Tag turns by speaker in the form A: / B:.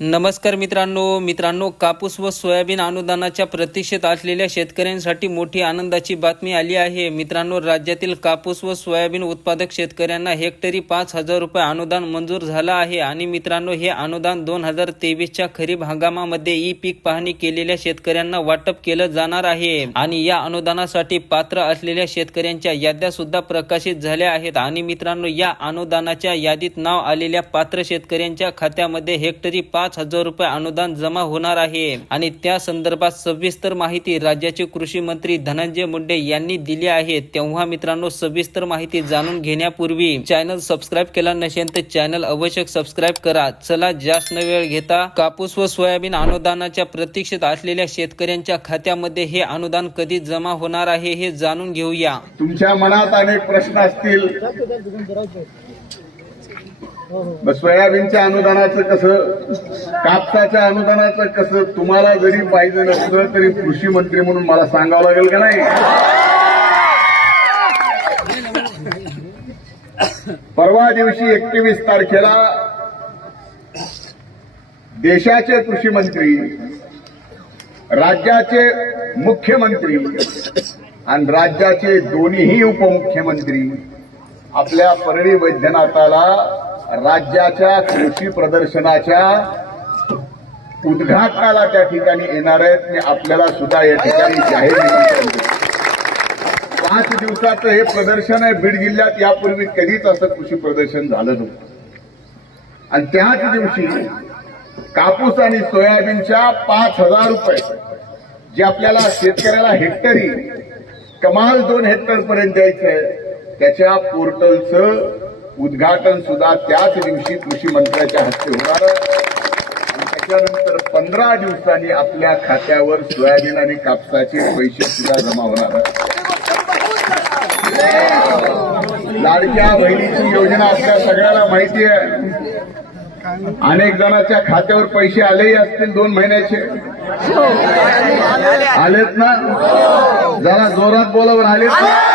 A: नमस्कार मित्रांनो मित्रांनो कापूस व सोयाबीन अनुदानाच्या प्रतीक्षेत असलेल्या शेतकऱ्यांसाठी मोठी आनंदाची बातमी आली आहे. मित्रांनो राज्यातील कापूस व सोयाबीन उत्पादक शेतकऱ्यांना हेक्टरी पाच हजार रुपये अनुदान मंजूर झालं आहे. आणि मित्रांनो हे अनुदान दोन हजार तेवीसच्या खरीप हंगामामध्ये ई पीक पाहणी केलेल्या शेतकऱ्यांना वाटप केलं जाणार आहे. आणि या अनुदानासाठी पात्र असलेल्या शेतकऱ्यांच्या याद्या सुद्धा प्रकाशित झाल्या आहेत. आणि मित्रांनो या अनुदानाच्या यादीत नाव आलेल्या पात्र शेतकऱ्यांच्या खात्यामध्ये हेक्टरी पाच हजार रुपये अनुदान जमा होणार आहे. आणि त्या संदर्भात सविस्तर माहिती राज्याचे कृषी मंत्री धनंजय मुंडे यांनी दिली आहे. तेव्हा मित्रांनो सविस्तर माहिती जाणून घेण्यापूर्वी चॅनल सबस्क्राईब केला नसेल तर चॅनल आवश्यक सबस्क्राईब करा. चला जास्त न वेळ घेता कापूस व सोयाबीन अनुदानाच्या प्रतीक्षेत असलेल्या शेतकऱ्यांच्या खात्यामध्ये हे अनुदान कधी जमा होणार आहे हे जाणून घेऊया.
B: तुमच्या मनात अनेक प्रश्न असतील. मग सोयाबीनच्या अनुदानाचं कसं कापसाच्या अनुदानाचं कसं तुम्हाला जरी पाहिजे नसलं तरी कृषी मंत्री म्हणून मला सांगावं लागेल का नाही? परवा दिवशी एकवीस तारखेला देशाचे कृषी मंत्री राज्याचे मुख्यमंत्री आणि राज्याचे दोन्हीही उपमुख्यमंत्री आपल्या परळी वैद्यनाथाला राज्याच्या कृषी प्रदर्शनाच्या उद्घाटनाला त्या ठिकाणी येणार आहेत. आणि आपल्याला सुद्धा या ठिकाणी जाहीर पाच दिवसाचं हे प्रदर्शन आहे. बीड जिल्ह्यात यापूर्वी कधीच असं कृषी प्रदर्शन झालं नव्हतं. आणि त्याच दिवशी कापूस आणि सोयाबीनच्या पाच हजार रुपये जे आपल्याला शेतकऱ्याला हेक्टरी कमाल दोन हेक्टर पर्यंत द्यायचं आहे त्याच्या पोर्टलचं उद्घाटन सुद्धा त्याच दिवशी कृषी मंत्र्याच्या हस्ते होणार. आणि त्याच्यानंतर पंधरा दिवसांनी आपल्या खात्यावर सोयाबीन आणि कापसाचे पैसे सुद्धा जमा होणार. लाडक्या बहिणीची योजना आपल्या सगळ्याला माहिती आहे. अनेक जणांच्या खात्यावर पैसे आलेही असतील दोन महिन्याचे. आलेत ना? जरा जोरात बोलावर आलेत ना?